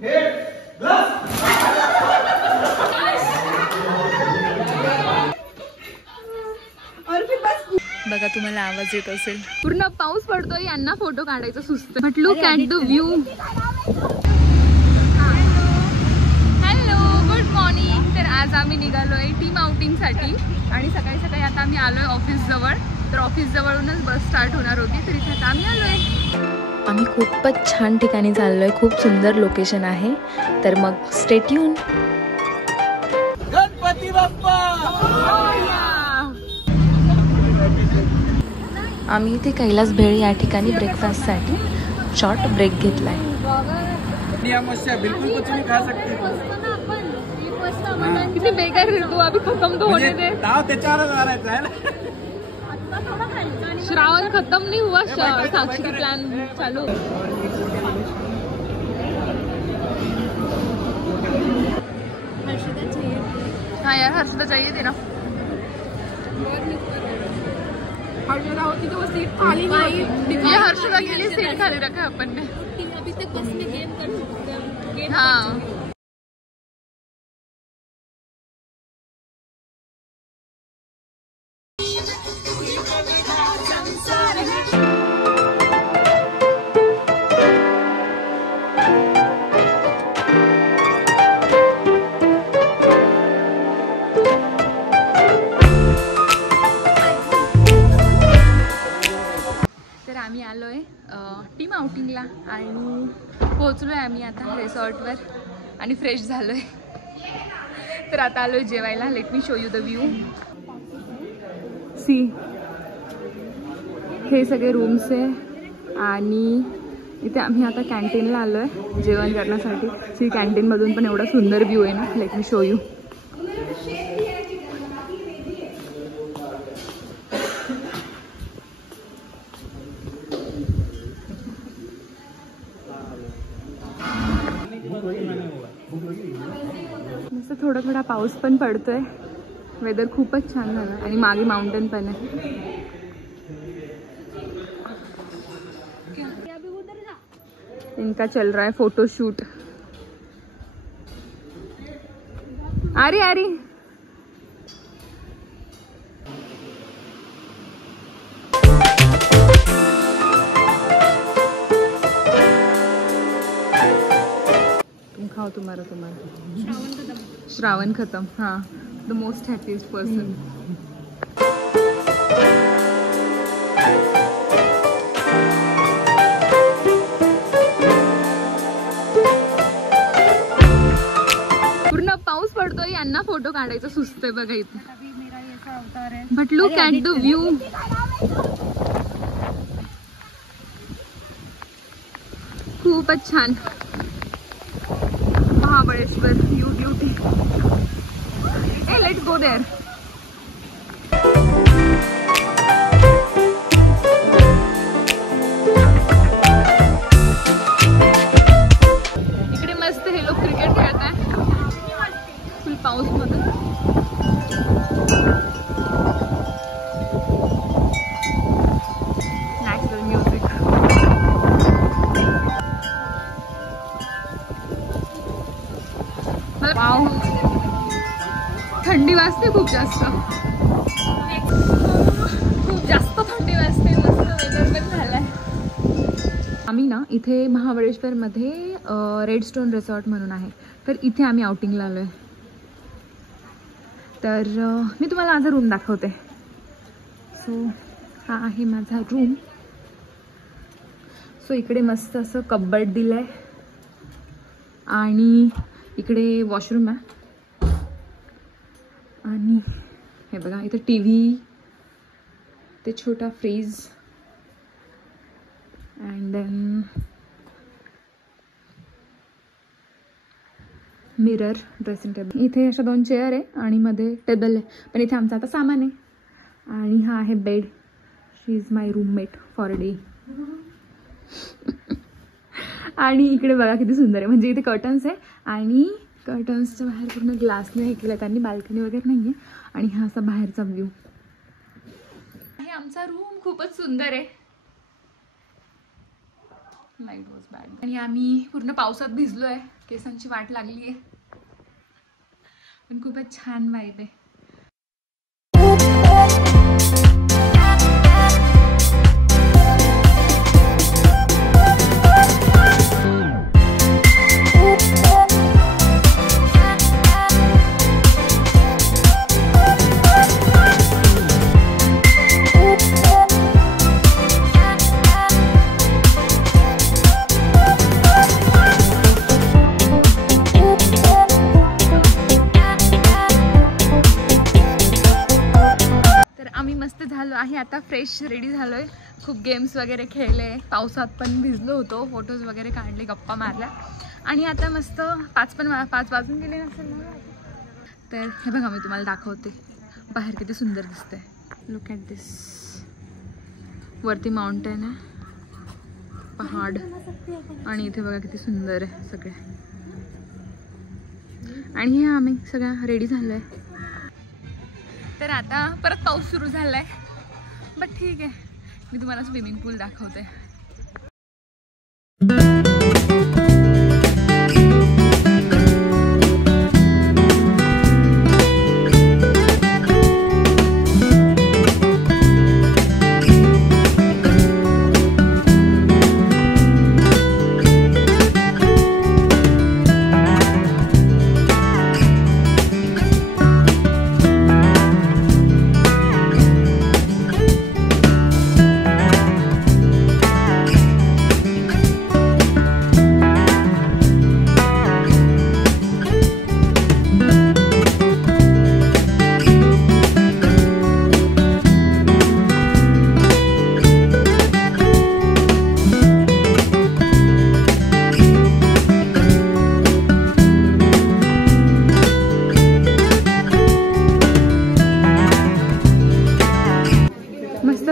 बघा तुम्हाला आवाज येत असेल, पूर्ण पाऊस पडतोय, यांना फोटो काढायचा सुस्त. But look at the view. Hello, good morning. तर आज आम्ही निघालोय टीम आउटिंगसाठी आणि सकाळी सकाळी आता आम्ही आलोय ऑफिस जवळ. तर ऑफिस जवळूनच बस स्टार्ट होणार होती, तर इथे आता आम्ही आलोय. आम्ही खूपच छान ठिकाणी चाललोय, खूप सुंदर लोकेशन आहे. तर मग स्टे ट्यून. गणपती बाप्पा. आम्ही इथे कैलास भेळ या ठिकाणी ब्रेकफास्टसाठी शॉर्ट ब्रेक घेतलाय. बिल्कुल कुछ नहीं खा सकते. किती बेकार तू अभी खत्म तो होने दे. श्रावण खत्म नहीं हुआ, साक्षी की प्लान चालू. हाँ यार, हर्षदा चाहिए थी ना. हर्षदा होती तो वो सीट खाली नहीं. ये हर्षदा के लिए सीट खाली रखा है अपन ने. अभी तक बस में गेम कर सकते हैं. हाँ. आम्ही आलोय टीम आउटिंगला आणि पोहोचलोय आम्ही आता रिसॉर्टवर आणि फ्रेश झालोय. तर आता आलोय जेवायला. Let me show you the view. See, हे सगळे रूम्स आहे आणि इथे आम्ही आता कॅन्टीनला आलोय जेवण करण्यासाठी. सी, कॅन्टीनमधून पण एवढा सुंदर व्ह्यू आहे ना. Late me show you. मस्त थोडा थोडा पाऊस पण पडतोय. वेदर खूपच छान झालं आणि मागे माउंटेन पण आहे. इनका चल रहा है फोटोशूट. अरे अरे तुम्हारा श्रावण खत्म. हाँ, द मोस्ट हैप्पीएस्ट पर्सन. पूर्ण पाऊस पडतोय, यांना फोटो काढायचा सुस्त आहे बघा इथे. But look at the view. खूपच छान. Mahabaleshwar view beauty. Let's go there. इकडे मस्त हे लोक क्रिकेट खेळत आहे फुल पाऊस मध्ये. Natural music. वाव, थंडी वाजते खूप जास्त. खूप जास्त थंडी वाजते. मस्त वेदर पण झालाय. आम्ही ना इथे महाबळेश्वरमध्ये रेड स्टोन रिसॉर्ट म्हणून आहे, तर इथे आम्ही आउटिंगला आलोय. तर मी तुम्हाला माझा रूम दाखवते. सो हा आहे माझा रूम. सो इकडे मस्त असं कबर्ड दिलंय आणि इकडे वॉशरूम आहे आणि हे बघा इथे टीव्ही, ते छोटा fridge and then mirror, dressing table. इथे अशा 2 चेअर आहे आणि मध्ये टेबल आहे. पण इथे आमचं आता सामान आहे आणि हा आहे bed. She is my roommate for a day. आणि इकडे बघा किती सुंदर आहे. म्हणजे इथे कर्टन्स आहे आणि कर्टन्सच्या बाहेर पूर्ण ग्लासने हे केलं त्यांनी. बाल्कनी वगैरे नाही आहे. आणि हा असा बाहेरचा व्ह्यू. हे आमचा रूम खूपच सुंदर आहे. Light was bad. आणि आम्ही पूर्ण पावसात भिजलोय, केसांची वाट लागली आहे, पण खूपच छान वाईब आहे. झालो आहे आता, फ्रेश रेडी झालोय. खूप गेम्स वगैरे खेळले, पावसात पण भिजलो होतो, फोटोज वगैरे काढले, गप्पा मारल्या आणि आता मस्त 5 वाजून गेले नसेल ना. तर हे बघा मी तुम्हाला दाखवते बाहेर किती सुंदर दिसतंय. लुक ॲट दिस. वरती माउंटेन आहे, पहाड, आणि इथे बघा किती सुंदर आहे सगळे. आणि हे आम्ही सगळ्या रेडी झालोय. तर आता परत पाऊस सुरू झालाय, बट ठीक आहे, मी तुम्हाला स्विमिंग पूल दाखवते.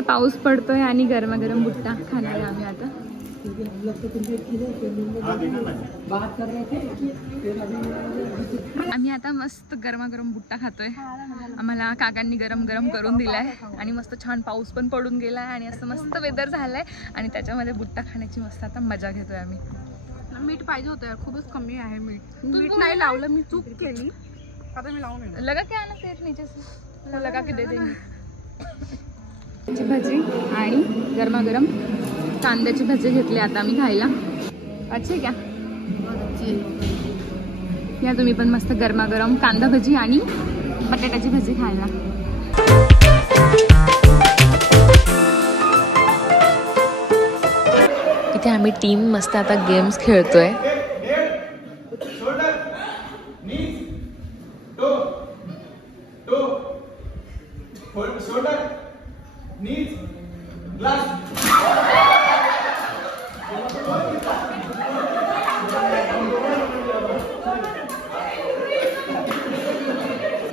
पाऊस पडतोय आणि गरमागरम बुट्टा खाणार आहे आम्ही आता. आम्ही आता मस्त गरमागरम बुट्टा खातोय. आम्हाला काकांनी गरम गरम करून दिलाय आणि मस्त छान पाऊस पण पडून गेलाय आणि असं मस्त वेदर झालंय आणि त्याच्यामध्ये बुट्टा खाण्याची मस्त आता मजा घेतोय आम्ही. मीठ पाहिजे होतं, खूपच कमी आहे मीठ. मीठ नाही लावलं, मी चूक केली, आता मी लावून लगा के आना फिर नीचे से लगा के दे देंगे. भजी आणि गरमागरम कांद्याची भजी घेतली आता आम्ही खायला. अच्छे क्या या तुम्ही पण मस्त गरमागरम कांदा भजी आणि बटाट्याची भजी खायला. इथे आम्ही टीम मस्त आता गेम्स खेळतोय.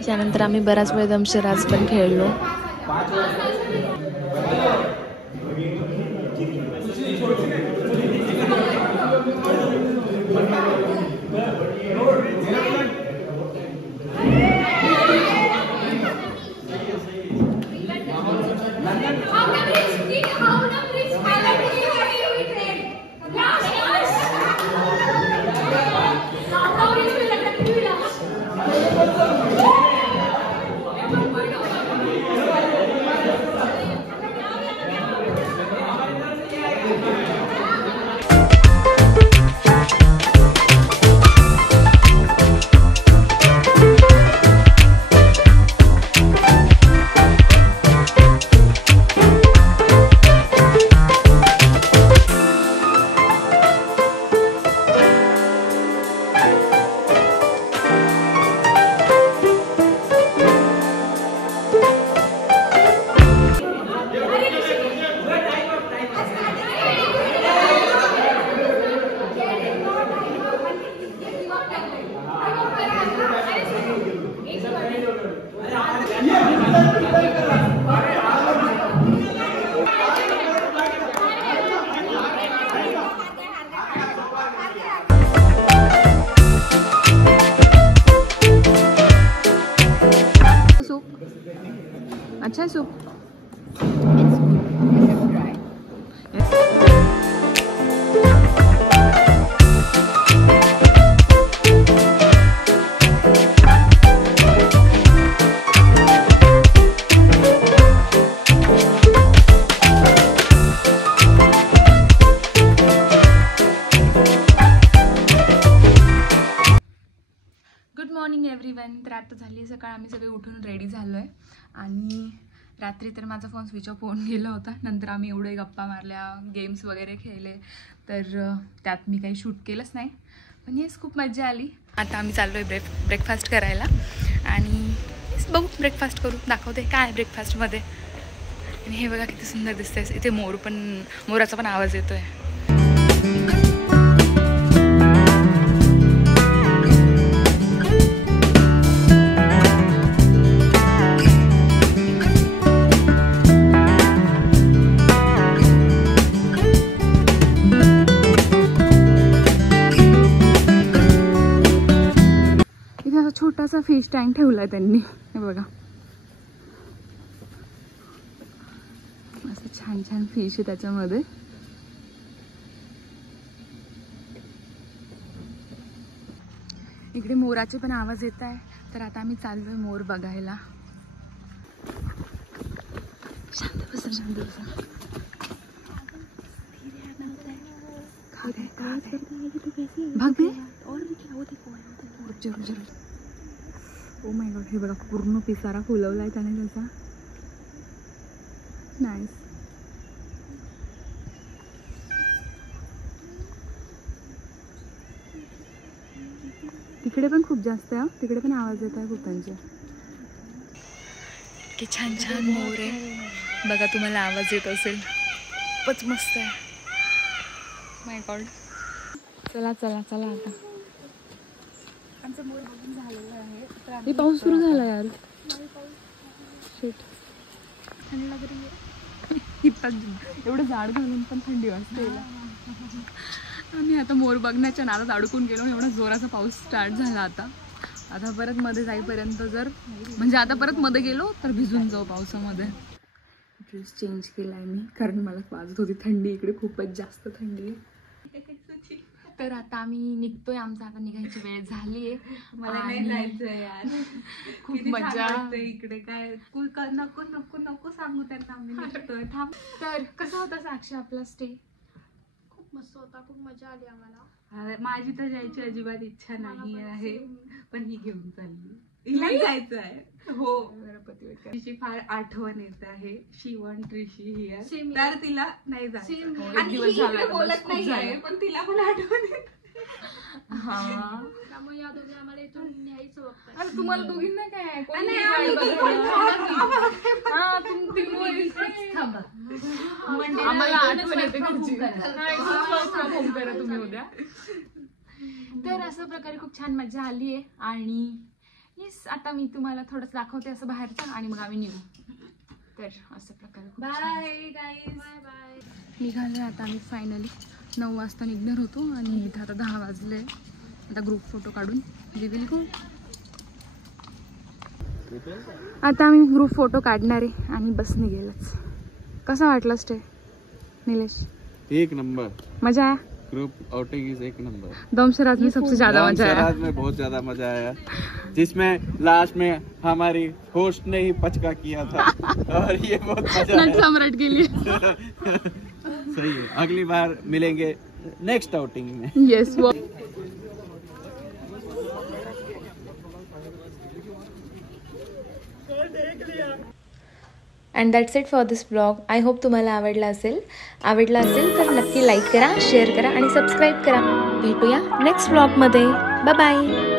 त्यानंतर आम्ही बराच वेळ दमशराज पण खेळलो. अच्छा है सूप. It's good. एव्हरीवन. तर आता झाली सकाळ, आम्ही सगळे उठून रेडी झालो आहे. आणि रात्री तर माझा फोन स्विच ऑफ होऊन गेला होता. नंतर आम्ही एवढे गप्पा मारल्या, गेम्स वगैरे खेळले, तर त्यात मी काही शूट केलंच नाही. पण येस, खूप मजा आली. आता आम्ही चाललो आहे ब्रेकफास्ट करायला. आणि बघू, ब्रेकफास्ट करू, दाखवते काय आहे ब्रेकफास्टमध्ये. आणि हे बघा किती सुंदर दिसतंय. इथे मोराचा पण आवाज येतोय. छोटासा फिश टँक ठेवलाय त्यांनी. हे बघा, असं छान छान फिश आहे त्याच्यामध्ये. इकडे मोराचे पण आवाज येत आहे. तर आता आम्ही चाललोय मोर बघायला. शांत बसा, शांत बसा. भाग दे. ओ माय गॉड, हे बघा पूर्ण पिसारा फुलवलाय त्याने त्याचा. नाईस. तिकडे पण खूप जास्त आहे. तिकडे पण आवाज येत आहे खूप त्यांचे. की छान छान मोर आहे बघा, तुम्हाला आवाज येत असेल. खूपच मस्त आहे. माय गॉड. चला चला चला आता. हे पाऊस सुरू झाला यार. शिट. थंड लग रही है. एवढं झाड घालून पण थंडी वाजते. आम्ही आता मोर बघण्याच्या नादात अडकून गेलो. एवढा जोराचा पाऊस स्टार्ट झाला. आता परत मध्ये जाईपर्यंत जर म्हणजे आता परत मध्ये गेलो तर भिजून जाऊ पावसामध्ये. ड्रेस चेंज केलाय मी, कारण मला वाजत होती थंडी. इकडे खूपच जास्त थंडी आहे. तर आता आम्ही निघतोय. आमचा आता निघायची वेळ झाली आहे. मला नाही जायचं यार. खूप मजा इकडे. काय नको नको नको सांगू त्यांना आम्ही निघतोय. थांब. तर कसा होता साक्षी आपला स्टे? खूप मस्त होता, खूप मजा आली आम्हाला. माझी तर जायची अजिबात इच्छा नाही आहे, पण ही घेऊन चालली. हिला जायचं आहे. हो, तिची फार आठवण येत आहे. शिवण ट्रिशी हियर, तर तिला नाही जायचं. आणि ही इकडे बोलत नाही आहे, पण तिला पण आठवण येत. त्यामुळे या दोघे आम्हाला इथून न्यायचं बघताय. अरे तुम्हाला दोघींना काय आहे? आम्हाला आठवण येते घरची. होम करा तुम्ही उद्या. तर अशा प्रकारे खूप छान मजा आली आहे. आणि येस, आता मी तुम्हाला थोडंच दाखवते असं बाहेरचं, आणि मग आम्ही निघू. तर अशा प्रकारे बाय गाईज. Bye bye. निघाले आता आम्ही. फायनली 9 वाजता निघणार होतो आणि इथं आता 10 वाजले. आता ग्रुप फोटो काढून वी विल गो. आता आम्ही ग्रुप फोटो काढणार आहे आणि बसने गेलच. कसा वाटला स्टे निलेश? एक नंबर. मजा आया? ग्रुप आउटिंग इज एक नंबर. दमशराज में सबसे ज्यादा मजा आया. दमशराज में बहुत ज्यादा मजा आया, जिसमें लास्ट में हमारी होस्ट ने ही पचका किया था. और ये बहुत मजा आया. नट सम्राट के लिए. सही है. अगली बार मिलेंगे नेक्स्ट आउटिंग में. Yes. And that's it for this blog. I hope तुम्हाला आवडला असेल तर नक्की लाईक करा, शेअर करा आणि सबस्क्राईब करा. भेटूया नेक्स्ट ब्लॉगमध्ये. Bye bye.